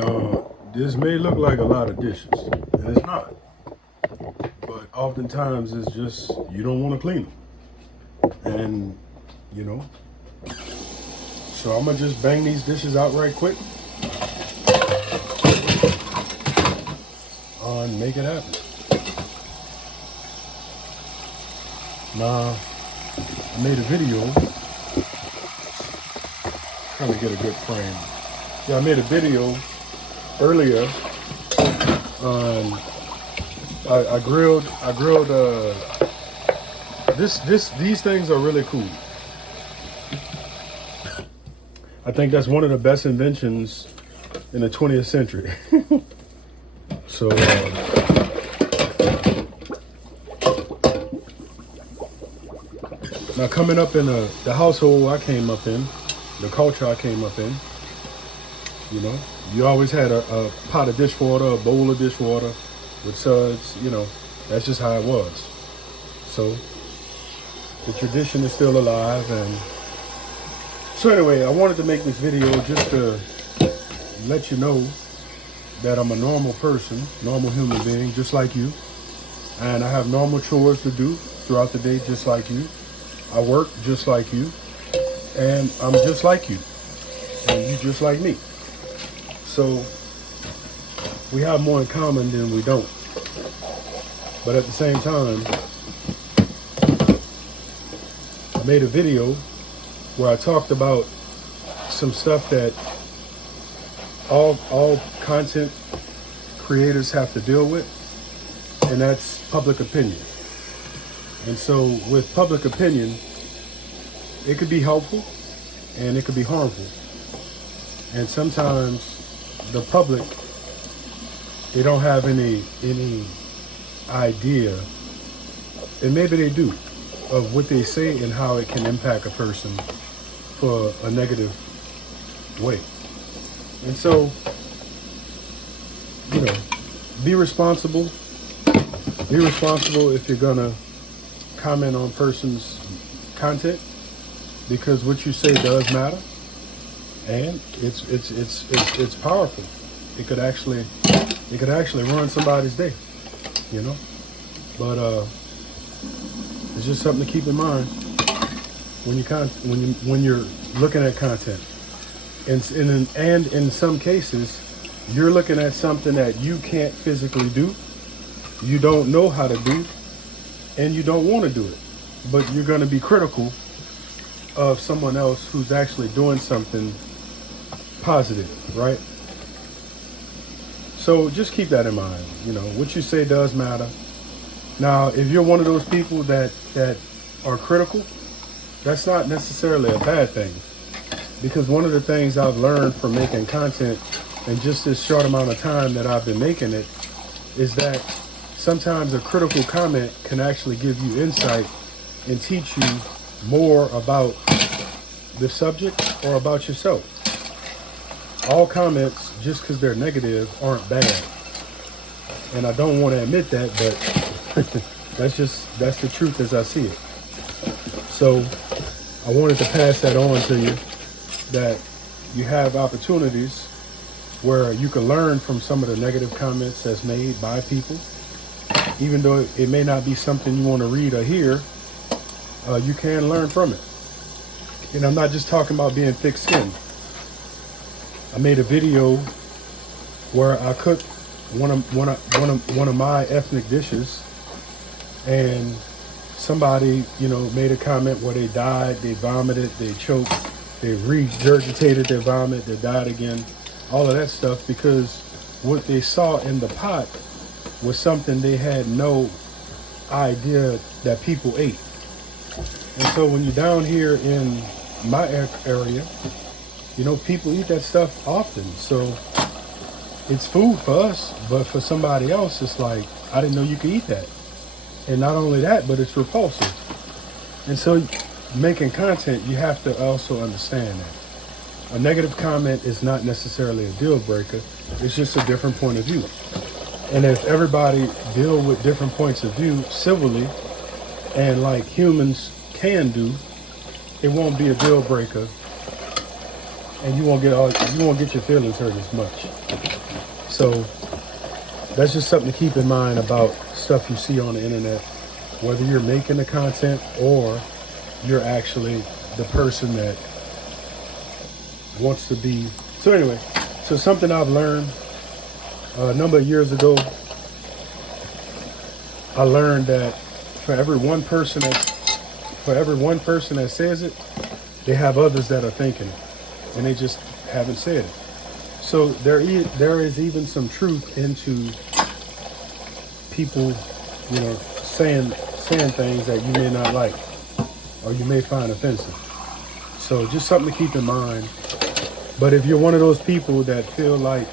Now, this may look like a lot of dishes, and it's not. But oftentimes it's just you don't want to clean them. And, you know, so I'm going to just bang these dishes out right quick and make it happen. Now, I made a video, trying to get a good frame. Yeah, I made a video earlier on, I grilled, these things are really cool. I think that's one of the best inventions in the 20th century. So, now coming up in the household I came up in, the culture I came up in, you know, you always had a pot of dishwater, a bowl of dishwater with suds, you know, that's just how it was. So the tradition is still alive. And so anyway, I wanted to make this video just to let you know that I'm a normal person, normal human being, just like you. And I have normal chores to do throughout the day, just like you. I work just like you. And I'm just like you. And you just like me. So we have more in common than we don't. But at the same time, I made a video where I talked about some stuff that all content creators have to deal with, and that's public opinion. And so with public opinion, it could be helpful and it could be harmful. And sometimes the public, they don't have any idea, and maybe they do, of what they say and how it can impact a person for a negative way. And so, you know, be responsible. Be responsible if you're gonna comment on person's content, because what you say does matter, and it's powerful. It could actually run somebody's day, you know. But it's just something to keep in mind when you're looking at content. And in some cases, you're looking at something that you can't physically do, you don't know how to do, and you don't want to do it. But you're going to be critical of someone else who's actually doing something positive, right? So just keep that in mind. You know, what you say does matter. Now, if you're one of those people that are critical, that's not necessarily a bad thing. Because one of the things I've learned from making content in just this short amount of time that I've been making it is that sometimes a critical comment can actually give you insight and teach you more about the subject or about yourself. All comments, just because they're negative, aren't bad. And I don't want to admit that, but that's the truth as I see it. So I wanted to pass that on to you, that you have opportunities where you can learn from some of the negative comments that's made by people. Even though it may not be something you want to read or hear, you can learn from it. And I'm not just talking about being thick-skinned. I made a video where I cooked one of my ethnic dishes, and somebody, you know, made a comment where they died, they vomited, they choked, they regurgitated their vomit, they died again, all of that stuff, because what they saw in the pot was something they had no idea that people ate. And so when you're down here in my area, you know, people eat that stuff often. So it's food for us, but for somebody else, it's like, I didn't know you could eat that. And not only that, but it's repulsive. And so making content, you have to also understand that. A negative comment is not necessarily a deal breaker. It's just a different point of view. And if everybody deal with different points of view civilly and like humans can do, it won't be a deal breaker and you won't get your feelings hurt as much. So that's just something to keep in mind about stuff you see on the internet, whether you're making the content or you're actually the person that wants to be. So anyway, so something I've learned a number of years ago, I learned that for every one person that says it, they have others that are thinking it, and they just haven't said it. So there is even some truth into people, saying things that you may not like or you may find offensive. So just something to keep in mind. But if you're one of those people that feel like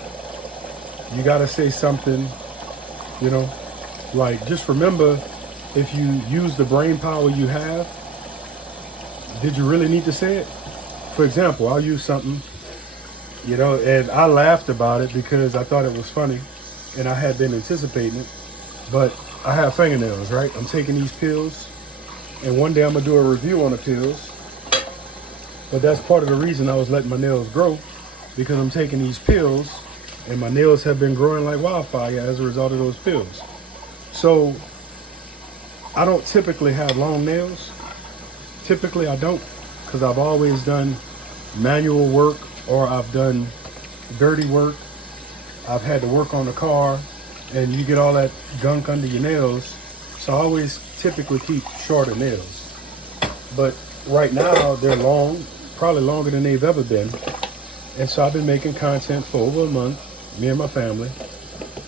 you got to say something, like just remember, if you use the brain power you have, did you really need to say it? For example, I'll use something, and I laughed about it because I thought it was funny and I had been anticipating it. But I have fingernails, right? I'm taking these pills, and one day I'm going to do a review on the pills. But that's part of the reason I was letting my nails grow, because I'm taking these pills and my nails have been growing like wildfire as a result of those pills. So I don't typically have long nails. Typically I don't, because I've always done manual work or I've done dirty work. I've had to work on the car and you get all that gunk under your nails. So I always typically keep shorter nails. But right now they're long, probably longer than they've ever been. And so I've been making content for over a month, me and my family.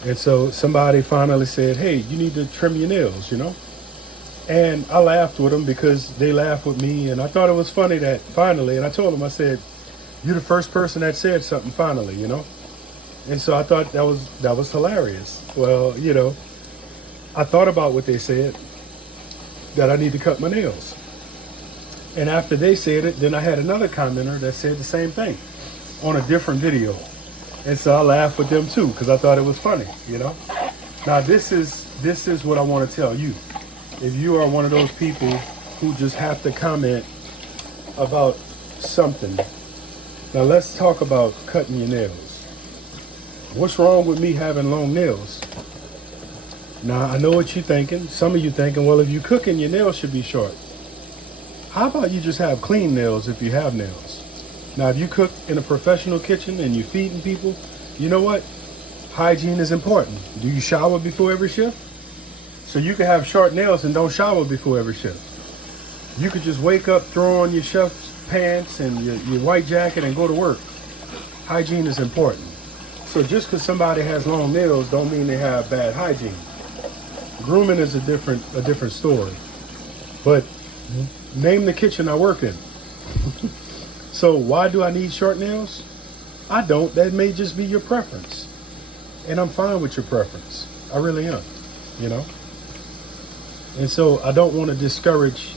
And so somebody finally said, hey, you need to trim your nails, And I laughed with them because they laughed with me. And I thought it was funny that finally, and I told them, I said, you're the first person that said something finally, And so I thought that was hilarious. Well, I thought about what they said, that I need to cut my nails. And after they said it, then I had another commenter that said the same thing on a different video. And so I laughed with them too, because I thought it was funny, Now this is what I want to tell you. If you are one of those people who just have to comment about something. Now let's talk about cutting your nails. What's wrong with me having long nails? Now I know what you're thinking. Some of you thinking, well, if you're cooking, your nails should be short. How about you just have clean nails if you have nails? Now, if you cook in a professional kitchen and you're feeding people, you know what? Hygiene is important. Do you shower before every shift? So you can have short nails and don't shower before every shift. You could just wake up, throw on your chef's pants and your white jacket and go to work. Hygiene is important. So just because somebody has long nails don't mean they have bad hygiene. Grooming is a different story. But name the kitchen I work in. So why do I need short nails? I don't. That may just be your preference. And I'm fine with your preference. I really am, And so I don't want to discourage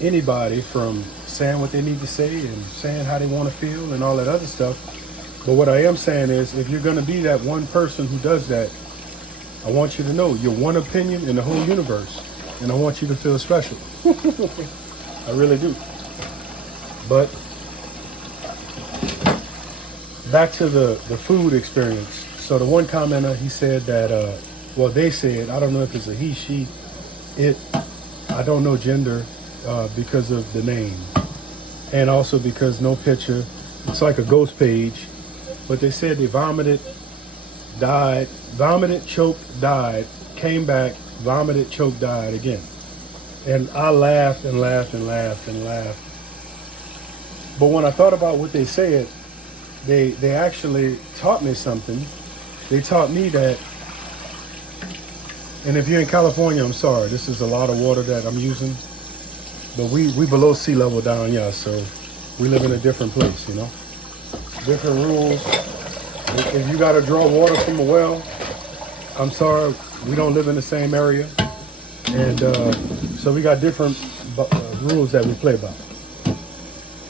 anybody from saying what they need to say and saying how they want to feel and all that other stuff. But what I am saying is, if you're going to be that one person who does that, I want you to know you're one opinion in the whole universe. And I want you to feel special. I really do. But back to the food experience. So the one commenter, he said that, they said, I don't know if it's a he, she, it, I don't know gender because of the name. And also because no picture. It's like a ghost page. But they said they vomited, choked, died, came back, vomited, choked, died again. And I laughed and laughed and laughed and laughed. But when I thought about what they said, they actually taught me something. They taught me that, and if you're in California, I'm sorry, this is a lot of water that I'm using. But we below sea level down here, so we live in a different place, Different rules. If you got to draw water from a well, I'm sorry, we don't live in the same area. And so we got different rules that we play by.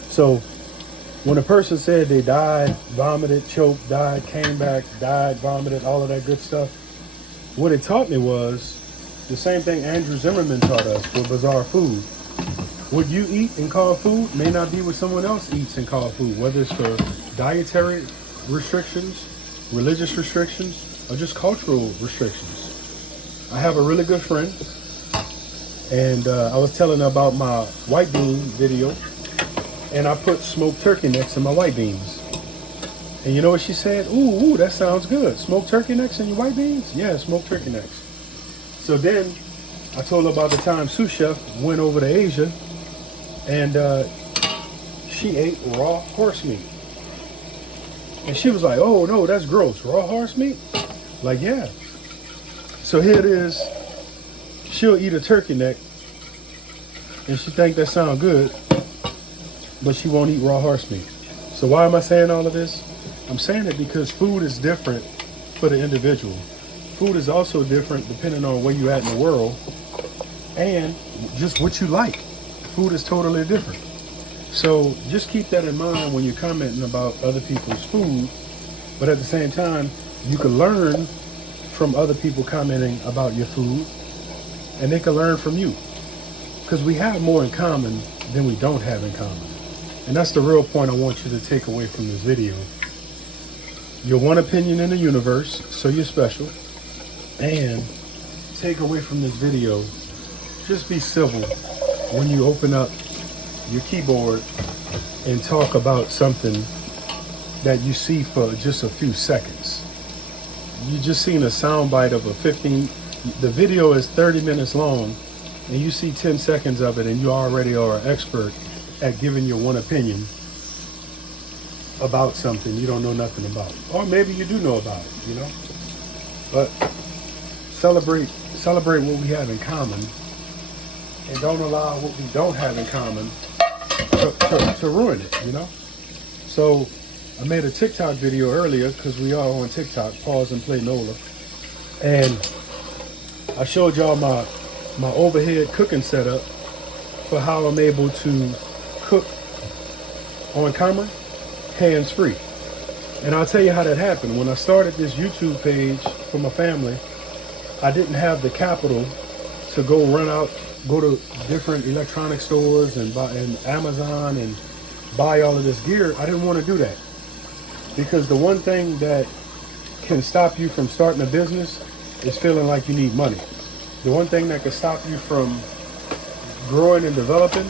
So when a person said they died, vomited, choked, died, came back, died, vomited, all of that good stuff, what it taught me was the same thing Andrew Zimmerman taught us with Bizarre Food. What you eat and call food may not be what someone else eats and call food, whether it's for dietary restrictions, religious restrictions, or just cultural restrictions. I have a really good friend, and I was telling her about my white bean video, and I put smoked turkey necks in my white beans. And you know what she said? Ooh, that sounds good. Smoked turkey necks in your white beans? Yeah, smoked turkey necks. So then I told her about the time sous chef went over to Asia, and she ate raw horse meat. And she was like, oh no, that's gross. Raw horse meat? Like, yeah. So here it is. She'll eat a turkey neck, and she think that sounds good, but she won't eat raw horse meat. So why am I saying all of this? I'm saying it because food is different for the individual. Food is also different depending on where you're at in the world and just what you like. Food is totally different. So just keep that in mind when you're commenting about other people's food. But at the same time, you can learn from other people commenting about your food, and they can learn from you. Because we have more in common than we don't have in common. And that's the real point I want you to take away from this video. You're one opinion in the universe, so you're special. And take away from this video, just be civil when you open up your keyboard and talk about something that you see for just a few seconds. You just seen a soundbite of a 15, the video is 30 minutes long, and you see 10 seconds of it, and you already are an expert at giving your one opinion about something you don't know nothing about. Or maybe you do know about it, you know? But celebrate what we have in common, and don't allow what we don't have in common to ruin it, you know? So I made a TikTok video earlier, because we are on TikTok, Pause and Play NOLA. And I showed y'all my overhead cooking setup for how I'm able to cook on camera, hands-free. And I'll tell you how that happened. When I started this YouTube page for my family, I didn't have the capital to go to different electronic stores and buy and Amazon and buy all of this gear. I didn't want to do that, because the one thing that can stop you from starting a business is feeling like you need money. The one thing that can stop you from growing and developing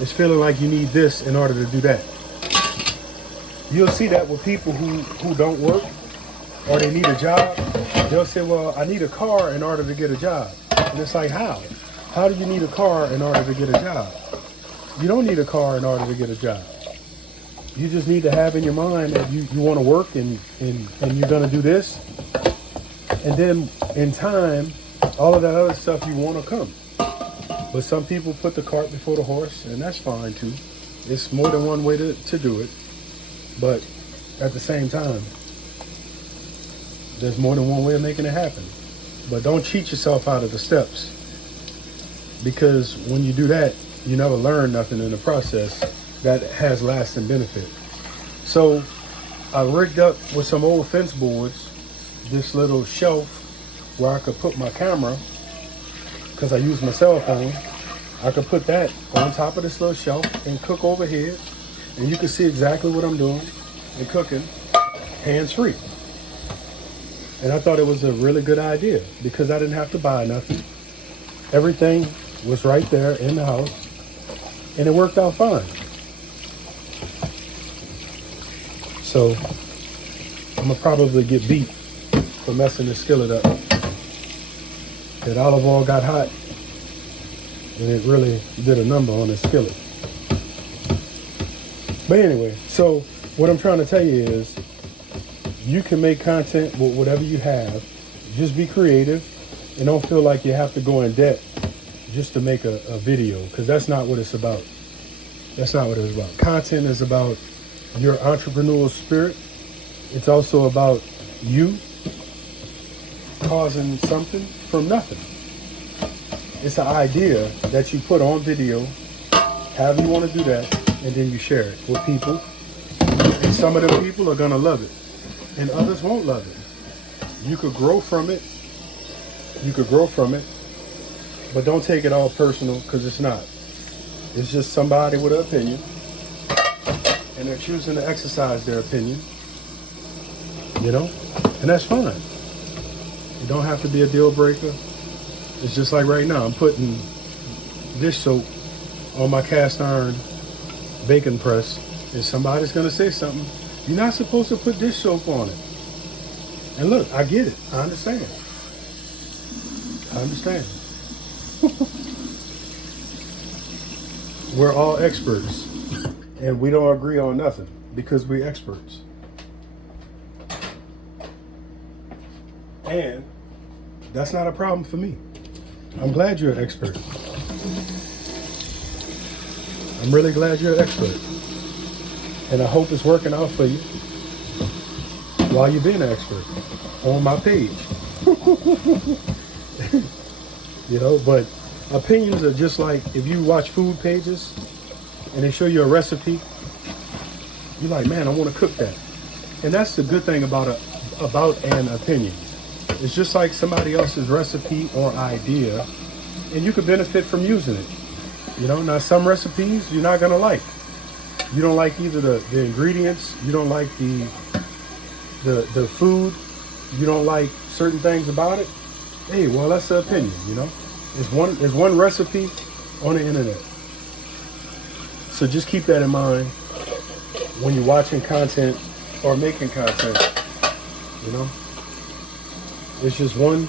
is feeling like you need this in order to do that. You'll see that with people who don't work or they need a job. They'll say, well, I need a car in order to get a job. And it's like, how? How do you need a car in order to get a job? You don't need a car in order to get a job. You just need to have in your mind that you want to work and you're going to do this. And then in time, all of that other stuff you want to come. But some people put the cart before the horse, and that's fine too. It's more than one way to do it. But at the same time, there's more than one way of making it happen. But don't cheat yourself out of the steps, because when you do that, you never learn nothing in the process that has lasting benefit. So I rigged up with some old fence boards this little shelf where I could put my camera, because I use my cell phone. I could put that on top of this little shelf and cook overhead, and you can see exactly what I'm doing and cooking hands-free. And I thought it was a really good idea, because I didn't have to buy nothing. Everything was right there in the house, and it worked out fine. So I'm gonna probably get beat for messing the skillet up. That olive oil got hot, and it really did a number on the skillet. But anyway, so what I'm trying to tell you is, you can make content with whatever you have. Just be creative, and don't feel like you have to go in debt just to make a video, because that's not what it's about. That's not what it's about. Content is about your entrepreneurial spirit. It's also about you causing something from nothing. It's an idea that you put on video, however you want to do that, and then you share it with people. And some of them people are going to love it, and others won't love it. You could grow from it. You could grow from it, but don't take it all personal, because it's not. It's just somebody with an opinion, and they're choosing to exercise their opinion, you know, and that's fine. It don't have to be a deal breaker. It's just like right now, I'm putting dish soap on my cast iron bacon press, and somebody's gonna say something. You're not supposed to put dish soap on it. And look, I get it. I understand. I understand. We're all experts, and we don't agree on nothing because we're experts. And that's not a problem for me. I'm glad you're an expert. I'm really glad you're an expert. And I hope it's working out for you while you're being an expert on my page. You know, but opinions are just like if you watch food pages and they show you a recipe, you're like, man, I want to cook that. And that's the good thing about an opinion. It's just like somebody else's recipe or idea, and you could benefit from using it. You know, now some recipes you're not gonna like. You don't like either the ingredients, you don't like the food, you don't like certain things about it. Hey, well, that's the opinion, you know. There's one recipe on the internet. So just keep that in mind when you're watching content or making content, you know. It's just one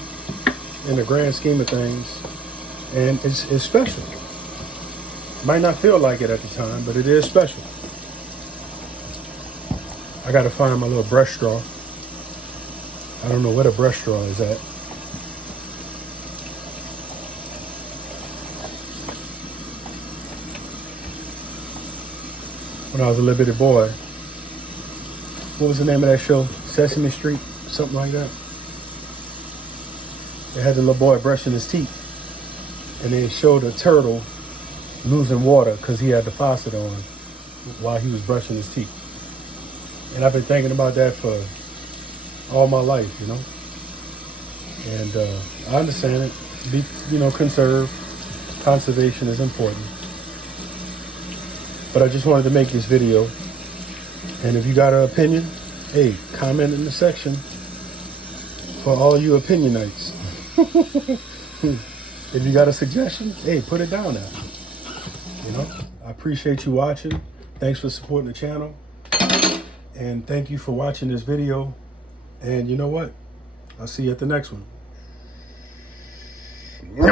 in the grand scheme of things, and it's special. Might not feel like it at the time, but it is special. I gotta find my little brush straw. I don't know where the brush straw is at. When I was a little bitty boy, what was the name of that show? Sesame Street? Something like that. They had the little boy brushing his teeth, and they showed a turtle losing water because he had the faucet on while he was brushing his teeth. And I've been thinking about that for all my life, you know. And I understand it. Conserve. Conservation is important. But I just wanted to make this video. And if you got an opinion, hey, comment in the section for all you opinionites. If you got a suggestion, hey, put it down there. You know, I appreciate you watching. Thanks for supporting the channel. And thank you for watching this video. And you know what? I'll see you at the next one.